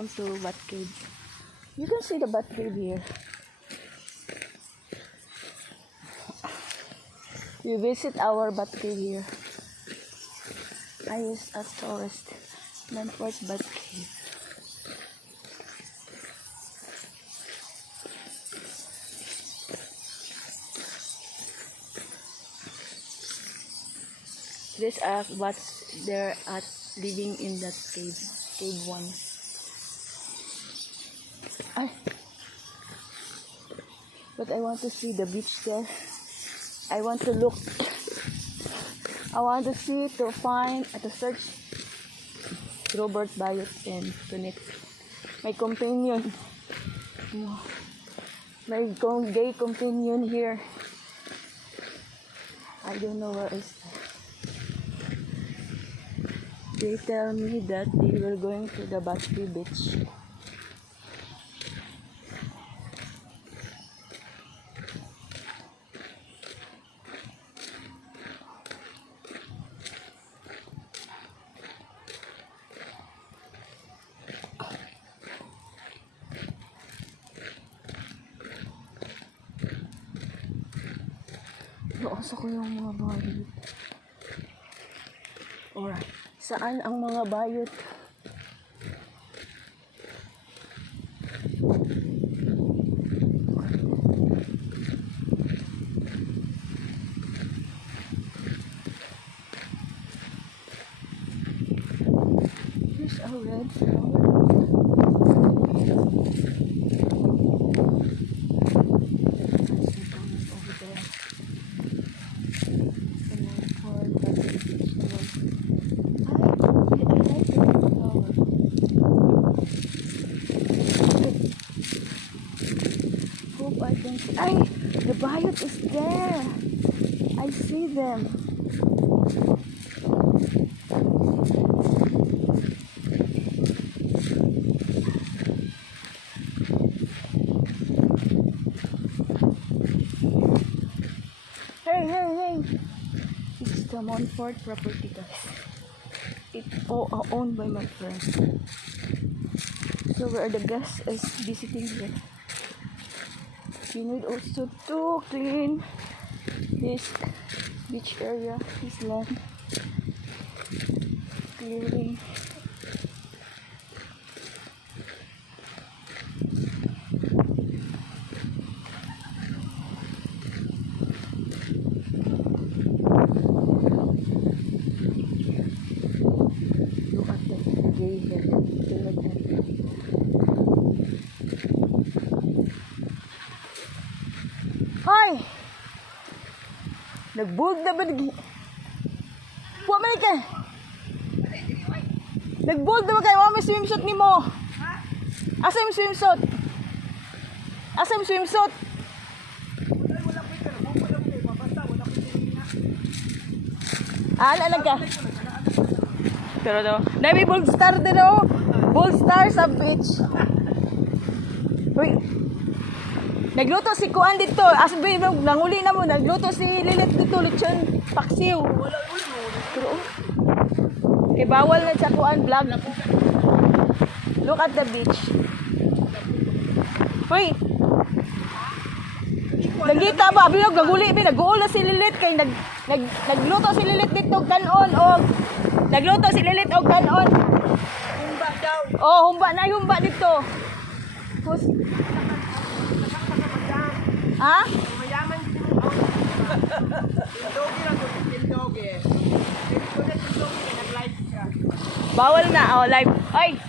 Come to Bat Cave. You can see the Bat Cave here. We visit our Bat Cave here. I use a tourist. Manfort Bat Cave. These are what's there at living in that cave. Cave 1. But I want to see the beach there. I want to look. I want to see, to find, to search Robert Bayot and connect my companion. My gay companion here. I don't know where is that. They tell me that they were going to the Basque beach. Nakaasa ko yung mga bayot. Alright. Saan ang mga bayot? Here's a red flower. Ay, the bayot is there. I see them. Hey. It's the Manfort property, guys. It's all owned by my friend. So where the guest is visiting here. You need also to clean this beach area, this land. Clearing. Look at the gray hair. Hoy! Nagbuhog na ba? Huwag man ka! Nagbuhog na ba kayo? Huwag may swimsuit ni mo! Asa yung swimsuit? Asa yung swimsuit? Alam ka? Pero daw. May Bold Star din o. Bold Star sa beach. Uy! Nagluto si Kuan dito. Asbay, nanguli na mo. Nagluto si Lilit dito. Lechon paksiw. Pero, kay bawal na sa Kuan vlog. Look at the beach. Hoy! Nagita ba? Abiyog, naguli. Nag-uol na si Lilit. Kay nagluto si Lilit dito. Kanon. O, nagluto si Lilit o kanon. Humba daw. Oh, humba na. Humba dito. Pus. Ha? Mayaman din mo. Tildogi lang ko. Tildogi. Tildogi nag-live siya. Bawal na. Oh, live. Ay!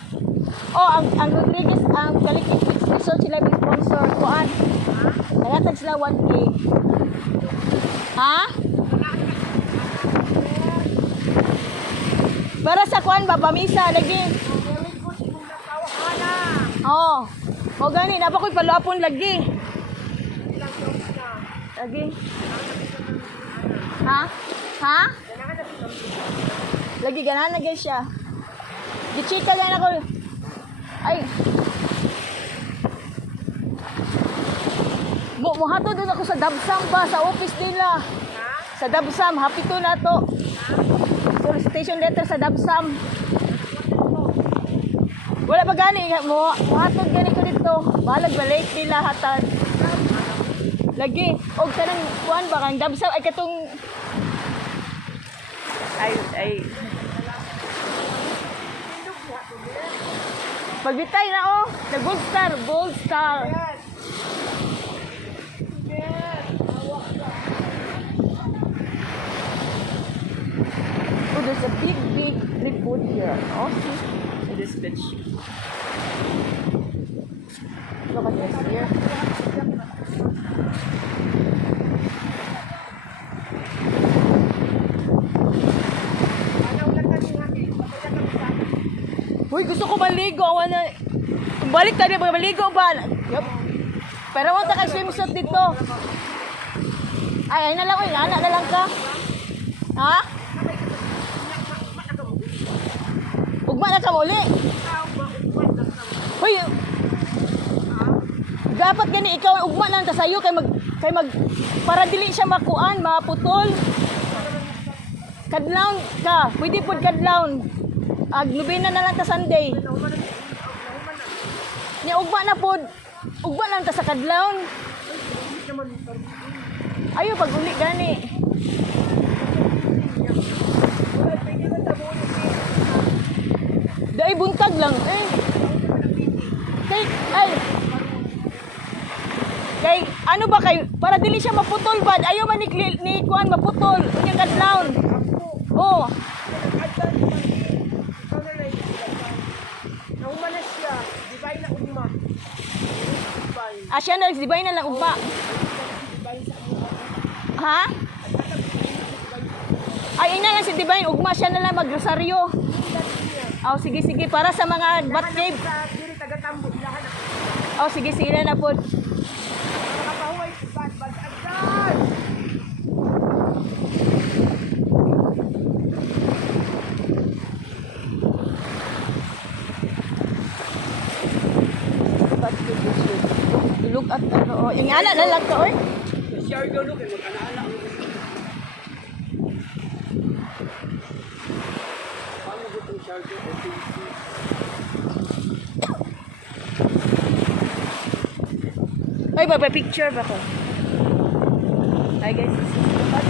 Oh, ang Rodriguez, ang Kalikit Resort sila may sponsor. Kuan. Nayatag sila 1K. Ha? Para sa kuan ba? Pamisa. Lagi. Very good. Kung nakawahan na. Oo. O gani. Napa ko'y palapon lagi. Lagi. Ha? Ha? Lagi ganahan na guys siya. Gichika gan ako. Ay. Muhatod doon ako sa Dabsam ba sa office nila. Sa Dabsam, happy to na to. Solicitation letter sa Dabsam. Wala pa gani mo hatod gani ko dito. Balag balik nila hatad. Lagi og kanang kuan ba kang dabsa ay katong ay pagbitay na oh, the gold star, gold star. Yes. Yes. Awak ka. Oh, there's a big redwood here. Oh, see? In this beach. Look at this here. Ano ulan ka din hati? Pagkaya ka sa Uy, gusto ko maligo. Awan na. Balik tayo, maligo ba? Yup. Pero wala ka swimsuit dito. Ay na lang, uy. Anak na lang ka. Ha? Ugma na ka muli. Uy, dapat gani ikaw ugma lang ta sayo kay mag para dili siya makuan, maputol. Kadlawon ka, pwede pud kadlawon. Nubina na lang ta Sunday. Ni ugma na pud. Ugma lang ta sa kadlawon. Ayo pag uli gani. Dai buntag lang eh. Kay ano ba kay para dili siya maputol bad. Ayaw man ni kuan maputol. Unyang kadlawon. Oh. Naumanas siya. Di ba na ugma? Asya na nagsibay na lang ugma. Ha? Ay ina lang si Divine ugma siya na lang magrosaryo. Oh, sige para sa mga bat cave. Sa diri taga-tambo ilahan ako. Oh, sige na po. Nakapahuway bad agad. Bat cave you should look at ano. Oh, yung anak na lang to, oy. Share go look and mag-ana-ana. Paano gutong share go? Ay, picture ba ko? Hi guys, this is the bat